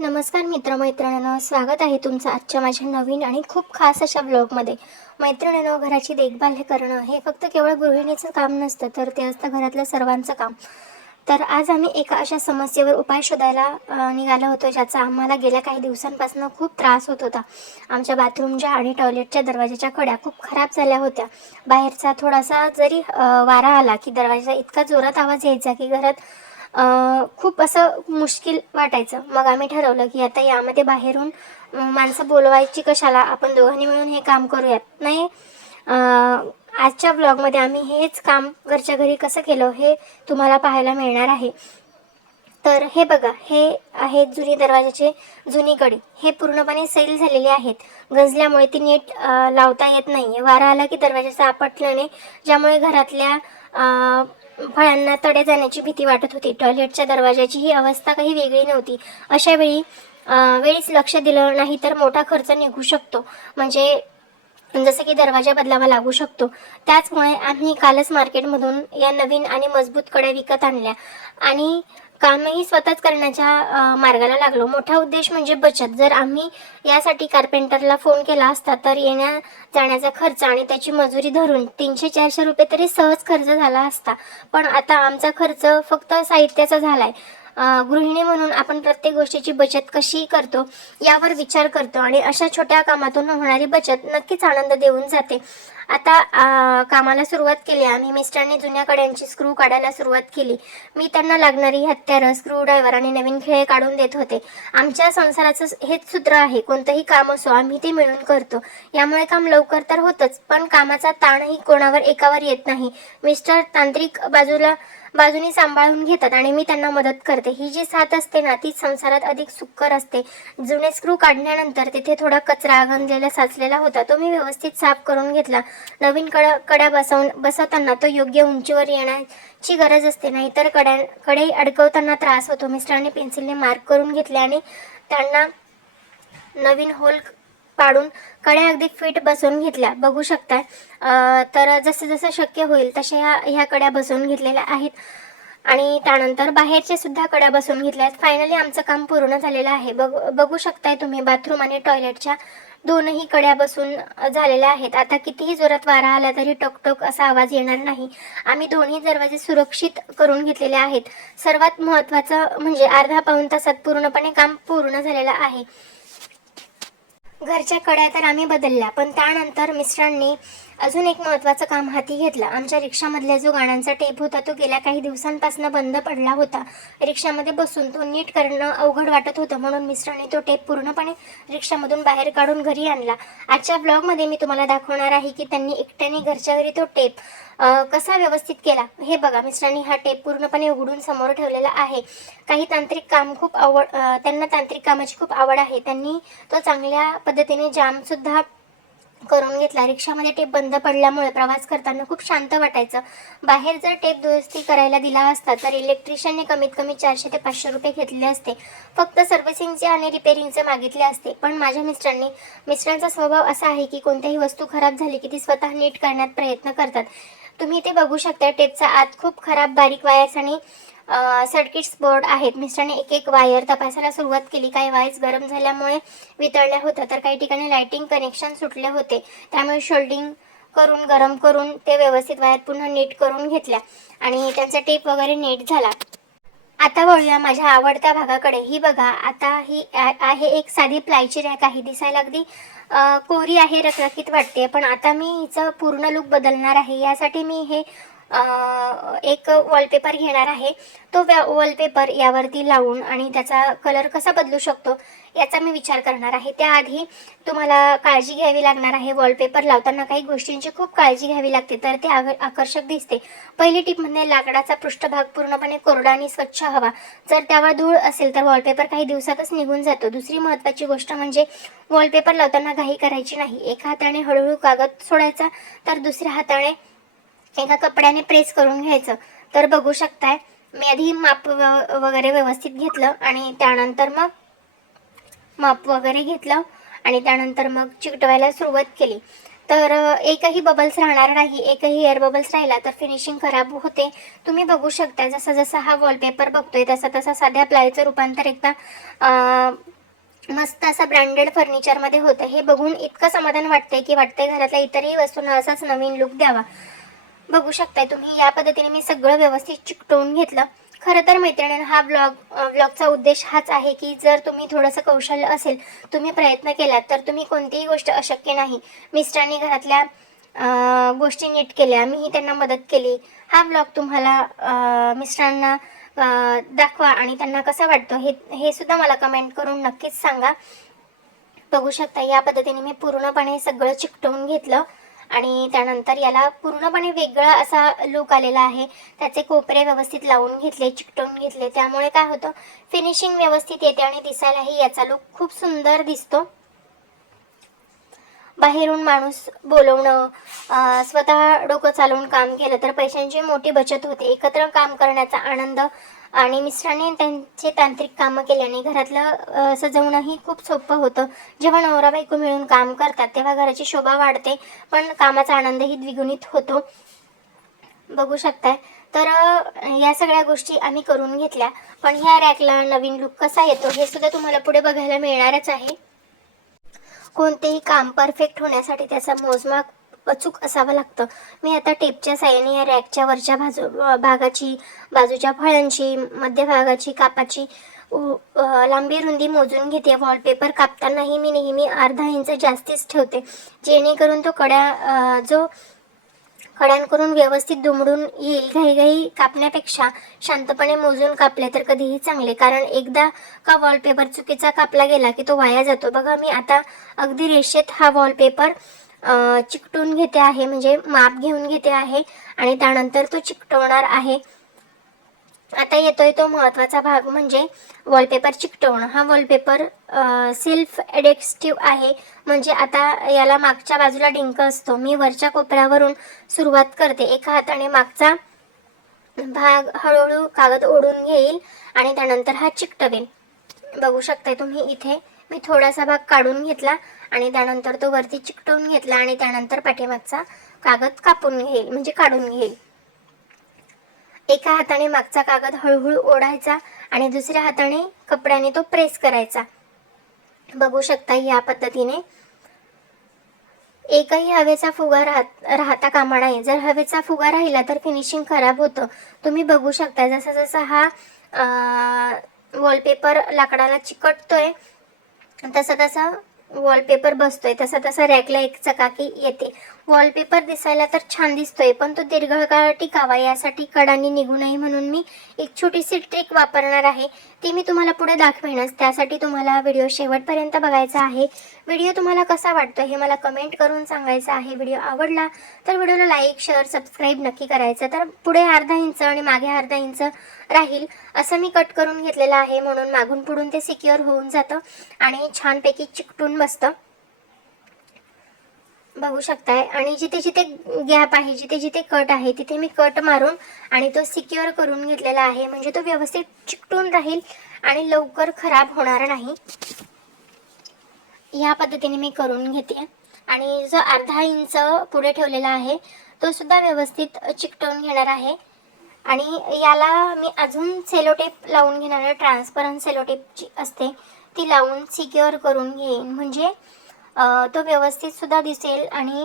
नमस्कार मित्रमैत्रिणींनो, स्वागत आहे तुमचं आजच्या माझ्या नवीन आणि खूप खास अशा ब्लॉगमध्ये. मैत्रिणींनो, घराची देखभाल करणं हे फक्त केवळ गृहिणीचं काम नसतं, तर ते असतं घरातल्या सर्वांचं काम. तर आज आम्ही एका अशा समस्येवर उपाय शोधायला निघालो होतो, ज्याचा आम्हाला गेल्या काही दिवसांपासून खूप त्रास होत होता. आमच्या बाथरूमच्या आणि टॉयलेटच्या दरवाजाच्या कड्या खूप खराब झाल्या होत्या. बाहेरचा थोडासा जरी वारा आला की दरवाजाचा इतका जोरात आवाज यायचा की घरात खूप असं मुश्किल वाटायचं. मग आम्ही ठरवलं की आता यामध्ये बाहेरून माणसं बोलवायची कशाला, आपण दोघांनी मिळून हे काम करूयात. नाही, आजच्या ब्लॉगमध्ये आम्ही हेच काम घरच्या घरी कसं केलं हे तुम्हाला पाहायला मिळणार आहे. तर हे बघा, हे आहे जुनी दरवाजाचे जुनी कडी. हे पूर्णपणे सैल झालेले आहेत. गंजल्यामुळे ती नीट लावता येत नाही. वारा आला की दरवाजाचा आपटल्याने, ज्यामुळे घरातल्या फळांना तडे जाण्याची भीती वाटत होती. टॉयलेटच्या दरवाजाची ही अवस्था काही वेगळी नव्हती. अशा वेळीच लक्ष दिलं नाही तर मोठा खर्च निघू शकतो. म्हणजे जसं की दरवाजा बदलावा लागू शकतो. त्याचमुळे आम्ही कालच मार्केटमधून या नवीन आणि मजबूत कड्या विकत आणल्या आणि कामही स्वतःच करण्याच्या मार्गाला लागलो. मोठा उद्देश म्हणजे बचत. जर आम्ही यासाठी कार्पेंटरला फोन केला असता तर येण्या जाण्याचा खर्च आणि त्याची मजुरी धरून 300-400 रुपये तरी सहज खर्च झाला असता. पण आता आमचा खर्च फक्त साहित्याचा झालाय. गृहिणी म्हणून आपण प्रत्येक गोष्टीची बचत कशी करतो यावर विचार करतो आणि अशा छोट्या कामातून होणारी बचत नक्कीच आनंद देऊन जाते. आता कामाला सुरुवात केली आम्ही. मिस्टरांनी जुन्या कड्यांची स्क्रू काढायला सुरुवात केली. मी त्यांना लागणारी हत्यारं, स्क्रूड्रायव्हर आणि नवीन खिळे काढून देत होते. आमच्या संसाराचं हेच सूत्र आहे, कोणतंही काम असो आम्ही ते मिळून करतो. यामुळे काम लवकर तर होतच, पण कामाचा ताणही कोणावर एकावर येत नाही. मिस्टर तांत्रिक बाजूनी सांभाळून घेतात आणि मी त्यांना मदत करते. ही जी साथ असते ना, तीच संसारात अधिक सुखकर असते. जुने स्क्रू काढल्यानंतर तिथे थोडा कचरा गंजलेला साचलेला होता, तो मी व्यवस्थित साफ करून घेतला. नवीन कड्या बसवताना तो योग्य उंचीवर येण्याची गरज असते, नाहीतर कडे अडकवताना त्रास होतो. मिस्टरांनी पेन्सिलने मार्क करून घेतले आणि त्यांना नवीन होल पाडून कड्या अगदी फिट बसवून घेतल्या. बघू शकताय. तर जसं जसं शक्य होईल तशा ह्या कड्या बसवून घेतलेल्या आहेत आणि त्यानंतर बाहेरच्या सुद्धा कड्या बसवून घेतल्या आहेत. फायनली आमचं काम पूर्ण झालेलं आहे. बघू शकताय तुम्ही, बाथरूम आणि टॉयलेटच्या दोनही कड्या बसून झालेल्या आहेत. आता कितीही जोरात वारा आला तरी टोकटोक असा आवाज येणार नाही. आम्ही दोन्ही दरवाजे सुरक्षित करून घेतलेले आहेत. सर्वात महत्त्वाचं म्हणजे अर्धा पाऊण तासात पूर्णपणे काम पूर्ण झालेलं आहे. घरच्या कड्या तर आम्ही बदलल्या, पण त्यानंतर मिस्टरांनी अजून एक महत्त्वाचं काम हाती घेतलं. आमच्या रिक्षामधला जो गाण्यांचा टेप होता तो गेल्या काही दिवसांपासून बंद पडला होता. रिक्षामध्ये बसून तो नीट करणं अवघड वाटत होतं, म्हणून मिस्टरांनी तो टेप पूर्णपणे रिक्षामधून बाहेर काढून घरी आणला. आजच्या ब्लॉगमध्ये मी तुम्हाला दाखवणार आहे की त्यांनी एकट्याने घरच्या घरी तो टेप कसा व्यवस्थित केला. हे बघा, मिस्टरांनी हा टेप पूर्णपणे उघडून समोर ठेवलेला आहे. त्यांना तांत्रिक कामाची खूप आवड आहे. त्यांनी तो चांगल्या पद्धतीने जाम सुद्धा करून घेतला. रिक्षामध्ये टेप बंद पडल्यामुळे प्रवास करताना खूप शांत वाटायचं. बाहेर जर टेप दुरुस्ती करायला दिला असता तर इलेक्ट्रिशियनने कमीत कमी 400 ते 500 रुपये घेतले असते. फक्त सर्व्हिसिंगचे आणि रिपेरिंगचे मागितले असते. पण माझ्या मिस्टरांचा स्वभाव असा आहे की कोणत्याही वस्तू खराब झाली की ती स्वतः नीट करण्यात प्रयत्न करतात. तुम्ही इथे बघू शकता, टेपचा आत खूप खराब बारीक वायर्स आणि सर्किट्स बोर्ड आहेत. मिस्टरांनी एक एक वायर तपासायला सुरुवात केली. काही वायर्स गरम झाल्यामुळे वितळल्या होत्या, तर काही ठिकाणी लाइटिंग कनेक्शन सुटले होते. त्यामुळे शोल्डिंग करून गरम करून ते व्यवस्थित वायर पुन्हा नीट करून घेतल्या आणि त्यांचा टेप वगैरे नीट झाला. आता वळूया माझ्या आवडत्या भागाकडे. ही बघा, आता ही आहे एक साधी प्लायची रॅक आहे. दिसायला अगदी कोरी आहे, रखरखीत वाटते, पण आता मी हिचं पूर्ण लुक बदलणार आहे. यासाठी मी हे एक वॉलपेपर घेणार आहे. तो वॉलपेपर यावरती लावून आणि त्याचा कलर कसा बदलू शकतो याचा मी विचार करणार आहे. त्याआधी तुम्हाला काळजी घ्यावी लागणार आहे. वॉलपेपर लावताना काही गोष्टींची खूप काळजी घ्यावी लागते, तर ते आकर्षक दिसते. पहिली टिप म्हणजे लाकडाचा पृष्ठभाग पूर्णपणे कोरडा आणि स्वच्छ हवा. जर त्यावर धूळ असेल तर वॉलपेपर काही दिवसातच निघून जातो. दुसरी महत्त्वाची गोष्ट म्हणजे वॉलपेपर लावताना घाई करायची नाही. एका हाताने हळूहळू कागद सोडायचा तर दुसऱ्या हाताने एका कपड्याने प्रेस करून घ्यायचं. तर बघू शकताय, मी आधी माप वगैरे व्यवस्थित घेतलं आणि त्यानंतर मग चिकटवायला सुरुवात केली. तर एकही बबल्स राहणार नाही. एकही एअर बबल्स राहिला तर फिनिशिंग खराब होते. तुम्ही बघू शकता जसा जसा हा वॉलपेपर बघतोय तसा तसा साध्या प्लायचं रूपांतर एकदा मस्त असा ब्रँडेड फर्निचरमध्ये होतं. हे बघून इतकं समाधान वाटतंय घरातल्या इतरही वस्तूंना असाच नवीन लुक द्यावा. बघू शकताय तुम्ही या पद्धतीने मी सगळं व्यवस्थित चिकटवून घेतलं. खरं तर मैत्रिणींनो, हा व्लॉगचा उद्देश हाच आहे की जर तुम्ही थोडंसं कौशल्य असेल, तुम्ही प्रयत्न केलात तर तुम्ही कोणतीही गोष्ट अशक्य नाही. मिस्टरांनी घरातल्या गोष्टी नीट केल्या, मीही त्यांना मदत केली. हा व्लॉग तुम्हाला मिस्टरांना दाखवा आणि त्यांना कसा वाटतो हे सुद्धा मला कमेंट करून नक्कीच सांगा. बघू शकता या पद्धतीने मी पूर्णपणे सगळं चिकटवून घेतलं आणि त्यानंतर याला पूर्णपणे वेगळा असा लुक आलेला आहे. त्याचे कोपरे व्यवस्थित लावून घेतले, चिकटवून घेतले, त्यामुळे काय होतं फिनिशिंग व्यवस्थित येते आणि दिसायलाही याचा लुक खूप सुंदर दिसतो. बाहेरून माणूस बोलवणं, स्वतः डोकं चालवून काम केलं तर पैशांची मोठी बचत होते. एकत्र काम करण्याचा आनंद आणि मिस्टरांनी त्यांचे तांत्रिक कामं केल्याने घरातलं सजवणंही खूप सोपं होतं. जेव्हा नवरा बायको मिळून काम करतात तेव्हा घराची शोभा वाढते, पण कामाचा आनंदही द्विगुणित होतो. बघू शकताय तर या सगळ्या गोष्टी आम्ही करून घेतल्या. पण ह्या रॅकला नवीन लुक कसा येतो हे सुद्धा तुम्हाला पुढे बघायला मिळणारच आहे. कोणतेही काम परफेक्ट होण्यासाठी त्याचा मोजमाप अचूक असावं लागतं. मी आता टेपच्या साहाय्याने या रॅकच्या वरच्या भागाची, बाजूच्या फळ्यांची, मध्यभागाची, कापाची लांबी रुंदी मोजून घेते. वॉलपेपर कापतानाही मी नेहमी अर्धा इंच जास्तीच ठेवते, जेणेकरून तो कड्यांकरून व्यवस्थित दुमडून येईल. घाईघाई कापण्यापेक्षा शांतपणे मोजून कापले तर कधीही चांगले, कारण एकदा का वॉलपेपर चुकीचा कापला गेला की तो वाया जातो. बघा मी आता अगदी रेषेत हा वॉलपेपर चिकटून घेते आहे, म्हणजे माप घेऊन घेते आहे आणि त्यानंतर तो चिकटवणार आहे. आता येतोय तो महत्त्वाचा भाग, म्हणजे वॉलपेपर चिकटवणं. हा वॉलपेपर सेल्फ एडेक्स्टिव्ह आहे, म्हणजे आता याला मागच्या बाजूला डिंक असतो. मी वरच्या कोपऱ्यावरून सुरुवात करते. एका हाताने मागचा भाग हळूहळू कागद ओढून घेईल आणि त्यानंतर हा चिकटवेल. बघू शकताय तुम्ही इथे मी थोडासा भाग काढून घेतला आणि त्यानंतर तो वरती चिकटवून घेतला आणि त्यानंतर पाठीमागचा कागद कापून घेईल, म्हणजे काढून घेईल. एका हाताने मागचा कागद हळूहळू ओढायचा आणि दुसऱ्या हाताने कपड्याने तो प्रेस करायचा. बघू शकता या पद्धतीने. एकही हवेचा फुगा राहता कामा नये. जर हवेचा फुगा राहिला तर फिनिशिंग खराब होतं. तुम्ही बघू शकता जसा जसा हा वॉलपेपर लाकडाला चिकटतोय तसा तसा वॉलपेपर बसतोय, तसा तसा रॅकला एक चकाकी येते. वॉलपेपर दिसायला तर छान दिसतोय, पण तो दीर्घकाळ टिकावा यासाठी कडांनी निघू नये म्हणून मी एक छोटीशी ट्रिक वापरणार आहे. ती मी तुम्हाला पुढे दाखवेनच. त्यासाठी तुम्हाला व्हिडिओ शेवटपर्यंत बघायचा आहे. व्हिडिओ तुम्हाला कसा वाटतो हे मला कमेंट करून सांगायचं आहे. व्हिडिओ आवडला तर व्हिडिओला लाईक, शेअर, सबस्क्राईब नक्की करायचं. तर पुढे अर्धा इंच आणि मागे अर्धा इंच राहील असं मी कट करून घेतलेलं आहे, म्हणून मागून पुढून ते सिक्युअर होऊन जातं आणि छानपैकी चिकटून बसतं. बघू शकताय. आणि जिथे जिथे गॅप आहे, जिथे जिथे कट आहे तिथे मी कट मारून आणि तो सिक्युअर करून घेतलेला आहे, म्हणजे तो व्यवस्थित चिकटून राहील आणि लवकर खराब होणार नाही. या पद्धतीने मी करून घेते. आणि जो अर्धा इंच पुढे ठेवलेला आहे तो सुद्धा व्यवस्थित चिकटवून घेणार आहे. आणि याला मी अजून सेलोटेप लावून घेणार आहे. ट्रान्सपरंट सेलोटेप जी असते ती लावून सिक्युअर करून घेईन, म्हणजे तो व्यवस्थित सुद्धा दिसेल आणि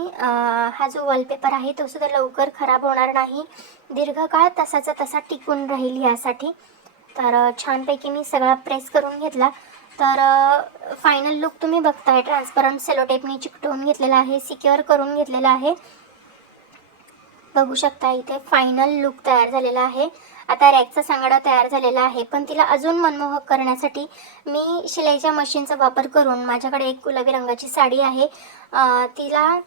हा जो वॉलपेपर आहे तो सुद्धा लवकर खराब होणार नाही, दीर्घकाळ तसाचा तसा टिकून राहील यासाठी. तर छानपैकी मी सगळा प्रेस करून घेतला. तर फायनल लुक तुम्ही बघताय. ट्रान्सपरंट सेलोटेपनी चिकटवून घेतलेला आहे, सिक्युअर करून घेतलेला आहे. बघू शकता इथे फायनल लुक तयार झालेला आहे. आता रॅकचा सांगाडा तयार झालेला आहे, पण तिला अजून मनमोहक करण्यासाठी मी शिलाईच्या मशीनचा वापर करून, माझ्याकडे एक गुलाबी रंगाची साडी आहे, तिला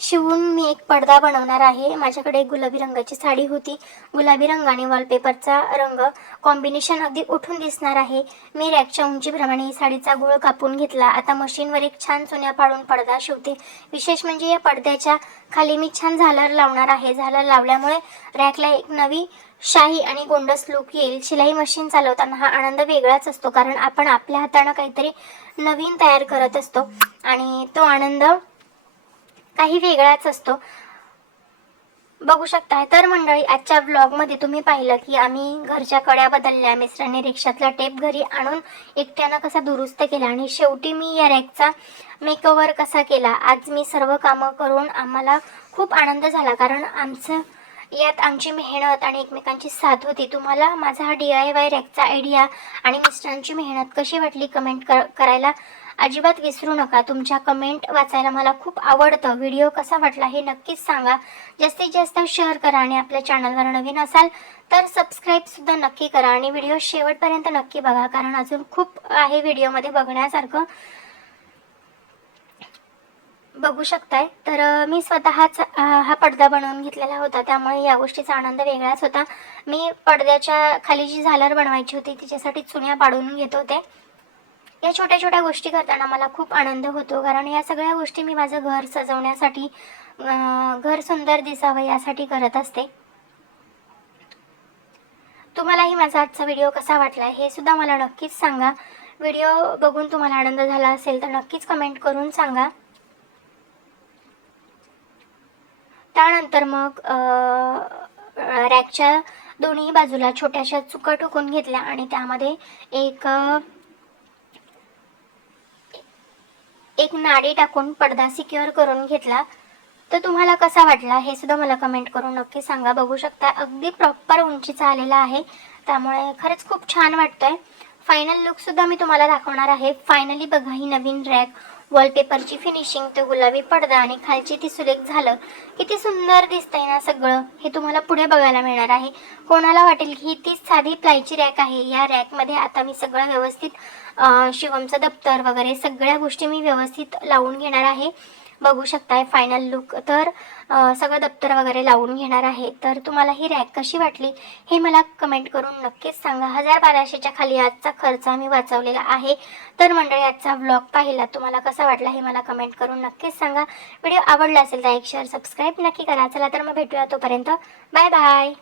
शिवून मी एक पडदा बनवणार आहे. माझ्याकडे एक गुलाबी रंगाची साडी होती. गुलाबी रंग आणि वॉलपेपरचा रंग कॉम्बिनेशन अगदी उठून दिसणार आहे. मी रॅकच्या उंचीप्रमाणे साडीचा गोळ कापून घेतला. आता मशीनवर एक छान चुन्या पाडून पडदा शिवते. विशेष म्हणजे या पडद्याच्या खाली मी छान झालर लावणार आहे. झालर लावल्यामुळे रॅकला एक नवी शाही आणि गोंडस लुक येईल. शिलाई मशीन चालवताना हा आनंद वेगळाच असतो, कारण आपण आपल्या हाताने काहीतरी नवीन तयार करत असतो आणि तो आनंद काही वेगळाच असतो, बघू शकताय. तर मंडळी, आजच्या व्लॉगमध्ये तुम्ही पाहिलं की आम्ही घरच्या कड्या बदलल्या, मिस्टरांनी रिक्षातला टेप घरी आणून एकट्यानं कसा दुरुस्त केला आणि शेवटी मी या रॅकचा मेकओव्हर कसा केला. आज मी सर्व कामं करून आम्हाला खूप आनंद झाला, कारण यात आमची मेहनत आणि एकमेकांची साथ होती. तुम्हाला माझा हा DIY रॅकचा आयडिया आणि मिस्टरांची मेहनत कशी वाटली कमेंट करायला अजिबात विसरू नका. तुमच्या कमेंट वाचायला मला खूप आवडतं. व्हिडिओ कसा वाटला हे नक्कीच सांगा. जास्तीत जास्त शेअर करा आणि आपल्या चॅनलवर नवीन असाल तर सबस्क्राईबसुद्धा नक्की करा आणि व्हिडिओ शेवटपर्यंत नक्की बघा, कारण अजून खूप आहे व्हिडिओमध्ये बघण्यासारखं. बघू शकताय. तर मी स्वतःच हा पडदा बनवून घेतलेला होता, त्यामुळे या गोष्टीचा आनंद वेगळाच होता. मी पडद्याच्या खाली जी झालर बनवायची होती तिच्यासाठी चुन्या पाडून घेत होते. या छोट्या छोट्या गोष्टी करताना मला खूप आनंद होतो, कारण या सगळ्या गोष्टी मी माझं घर सजवण्यासाठी, घर सुंदर दिसावं यासाठी करत असते. तुम्हालाही माझा आजचा व्हिडिओ कसा वाटला हे सुद्धा मला नक्कीच सांगा. व्हिडिओ बघून तुम्हाला आनंद झाला असेल तर नक्कीच कमेंट करून सांगा. त्यानंतर मग रॅकच्या दोन्ही बाजूला छोट्याशा चुका ठोकून घेतल्या आणि त्यामध्ये एक नाडी टाकून पडदा सिक्युअर करून घेतला. तर तुम्हाला कसा वाटला हे सुद्धा मला कमेंट करून नक्की सांगा. बघू शकता अगदी प्रॉपर उंचीचा आलेला आहे, त्यामुळे खरंच खूप छान वाटतंय. फायनल लुक सुद्धा मी तुम्हाला दाखवणार आहे. फायनली बघा, ही नवीन रॅक, वॉलपेपरची फिनिशिंग, तो गुलाबी पडदा आणि खालची ती सुरेख झालं, किती सुंदर दिसतंय ना सगळं. हे तुम्हाला पुढे बघायला मिळणार आहे. कोणाला वाटेल की ही तीच साधी प्लायची रॅक आहे. या रॅकमध्ये आता मी सगळं व्यवस्थित शिवमचं दप्तर वगैरे सगळ्या गोष्टी मी व्यवस्थित लावून घेणार आहे. बघू शकताय फायनल लुक. तर सगळं दप्तर वगैरे लावून घेणार आहे. तर तुम्हाला ही रॅक कशी वाटली हे मला कमेंट करून नक्कीच सांगा. 1000-1200च्या खाली आजचा खर्च आम्ही वाचवलेला आहे. तर मंडळी, आजचा व्लॉग पाहिला तुम्हाला कसा वाटला हे मला कमेंट करून नक्कीच सांगा. व्हिडिओ आवडला असेल तर लाईक, शेअर, सबस्क्राईब नक्की करा. चला तर मग भेटूया, तोपर्यंत बाय बाय.